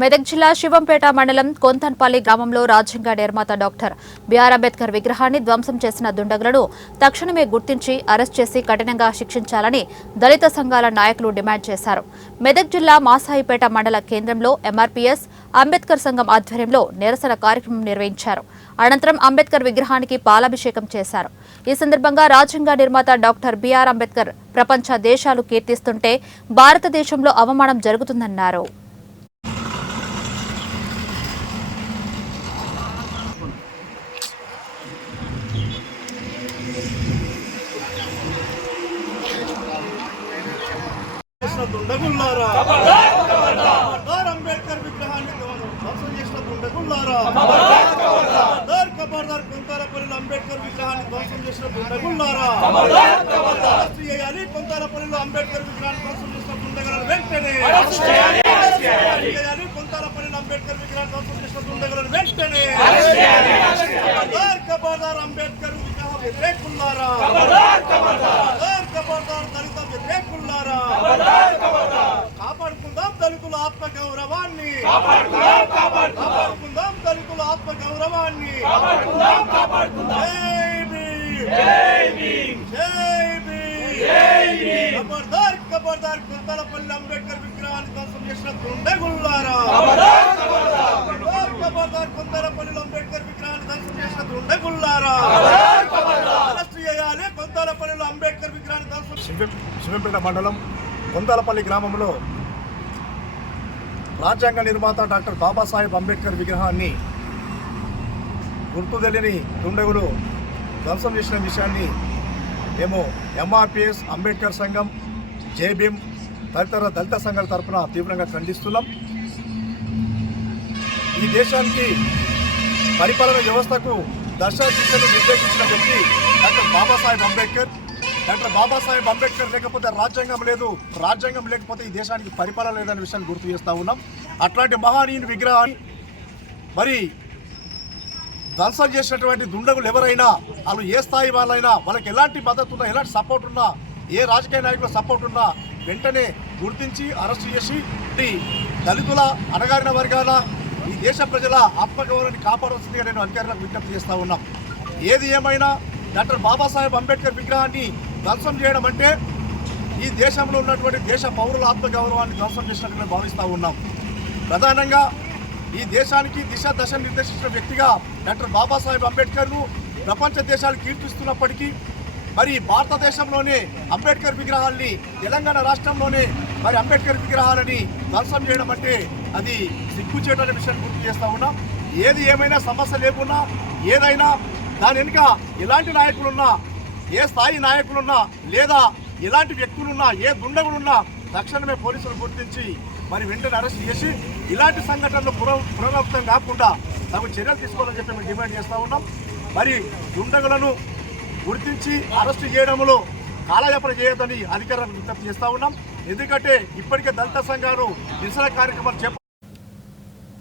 మెదక్ జిల్లా శివంపేట మండలం కొంతన్పల్లి గ్రామంలో రాజ్యాంగ నిర్మాత డాక్టర్ బిఆర్ అంబేద్కర్ విగ్రహాన్ని ధ్వంసం చేసిన దుండగులను తక్షణమే గుర్తించి అరెస్ట్ చేసి కఠినంగా శిక్షించాలని దళిత సంఘాల నాయకులు డిమాండ్ చేశారు. మెదక్ జిల్లా మాసాయిపేట మండల కేంద్రంలో ఎంఆర్పీఎస్ అంబేద్కర్ సంఘం ఆధ్వర్యంలో నిరసన కార్యక్రమం నిర్వహించారు. అనంతరం అంబేద్కర్ విగ్రహానికి పాలాభిషేకం చేశారు. ఈ సందర్భంగా రాజ్యాంగ నిర్మాత డాక్టర్ బిఆర్ అంబేద్కర్ ప్రపంచ దేశాలు కీర్తిస్తుంటే భారతదేశంలో అవమానం జరుగుతుందన్నారు. దుండగుల్లారా అంబేద్కర్ విగ్రహాన్ని ధ్వంసం చేసిన దుండగుల్లారా ఖబర్దార్ కొంతాలపల్లిలో అంబేద్కర్ విగ్రహాన్ని ధ్వంసం చేసిన దుండగుల్లారా అరెస్ట్ చేయాలి. కొంతాలపల్లిలో అంబేద్కర్ విగ్రహాన్ని ధ్వంసం చేసిన దుండగులను వెంటనే చేయాలి. కొంతాలపల్లిలో అంబేద్కర్ విగ్రహాన్ని ధ్వంసం చేసిన దుండగులను వెంటనే ఖబర్దార్ అంబేద్కర్ విగ్రహ వ్యతిరేకుల్లారా ఖబర్దార్ దళిత వ్యతిరేకుల్లారా కాపాడుకుందాం దళితుల ఆత్మ గౌరవాన్ని కాపాడుకుందాం దళితుల ఆత్మ గౌరవాన్ని ఖబర్దార్ కొంతలపల్లి అంబేద్కర్ విగ్రహాన్ని ధ్వంసం చేసిన దుండగుల్లారా ఖబర్దార్ కొంతలపల్లి అంబేద్కర్ విగ్రహాన్ని ధ్వంసం చేసిన దుండగుల్లారా అరెస్ట్ చేయాలి. కొంతలపల్లిలో అంబేద్కర్ విగ్రహాన్ని ధ్వంసం శివంపేట మండలం కొంతలపల్లి గ్రామంలో రాజ్యాంగ నిర్మాత డాక్టర్ బాబాసాహెబ్ అంబేద్కర్ విగ్రహాన్ని గుర్తు తెలియని దుండగులు ధ్వంసం చేసిన విషయాన్ని మేము ఎంఆర్పిఎస్ అంబేద్కర్ సంఘం, జేబీఎం తదితర దళిత సంఘాల తరఫున తీవ్రంగా ఖండిస్తున్నాం. ఈ దేశానికి పరిపాలన వ్యవస్థకు దశదిశను నిర్దేశించిన వ్యక్తి డాక్టర్ బాబాసాహెబ్ అంబేద్కర్. డాక్టర్ బాబాసాహెబ్ అంబేద్కర్ లేకపోతే రాజ్యాంగం లేదు, రాజ్యాంగం లేకపోతే ఈ దేశానికి పరిపాలన లేదనే విషయాన్ని గుర్తు చేస్తూ ఉన్నాం. అట్లాంటి మహానీయుని విగ్రహాన్ని మరి ధ్వంసం చేసినటువంటి దుండగులు ఎవరైనా, వాళ్ళు ఏ స్థాయి వాళ్ళైనా, వాళ్ళకి ఎలాంటి మద్దతు ఉన్నా, ఎలాంటి సపోర్ట్ ఉన్నా, ఏ రాజకీయ నాయకుల సపోర్ట్ ఉన్నా వెంటనే గుర్తించి అరెస్ట్ చేసి దళితుల, అణగారిన వర్గాల, ఈ దేశ ప్రజల ఆత్మగౌరవాన్ని కాపాడవలసిందిగా నేను అధికారులకు విజ్ఞప్తి చేస్తూ ఉన్నాం. ఏది ఏమైనా డాక్టర్ బాబాసాహెబ్ అంబేద్కర్ విగ్రహాన్ని ధ్వంసం చేయడం అంటే ఈ దేశంలో ఉన్నటువంటి దేశ పౌరుల ఆత్మగౌరవాన్ని ధ్వంసం చేసినట్టు భావిస్తూ ఉన్నాం. ప్రధానంగా ఈ దేశానికి దశ నిర్దేశించిన వ్యక్తిగా డాక్టర్ బాబాసాహెబ్ అంబేద్కర్ను ప్రపంచ దేశాలు కీర్తిస్తున్నప్పటికీ మరి భారతదేశంలోనే అంబేద్కర్ విగ్రహాల్ని, తెలంగాణ రాష్ట్రంలోనే మరి అంబేద్కర్ విగ్రహాలని ధ్వంసం చేయడం అంటే అది సిగ్గుచేటనే విషయాన్ని గుర్తు చేస్తూ ఉన్నాం. ఏది ఏమైనా సమస్య లేకున్నా, ఏదైనా దాని వెనుక ఎలాంటి నాయకులున్నా, ఏ స్థాయి నాయకులున్నా, లేదా ఎలాంటి వ్యక్తులున్నా, ఏ దుండగులున్నా తక్షణమే పోలీసులు గుర్తించి మరి వెంటనే అరెస్ట్ చేసి ఇలాంటి సంఘటనలు పునరావృతం కాకుండా తగు చర్యలు తీసుకోవాలని చెప్పి మేము డిమాండ్ చేస్తూ ఉన్నాం. మరి దుండగులను గుర్తించి అరెస్టు చేయడంలో కాలయాపన చేయొద్దని అధికారులకు విజ్ఞప్తి చేస్తూ ఉన్నాం. ఎందుకంటే ఇప్పటికే దళిత సంఘాలు నిరసన కార్యక్రమాలు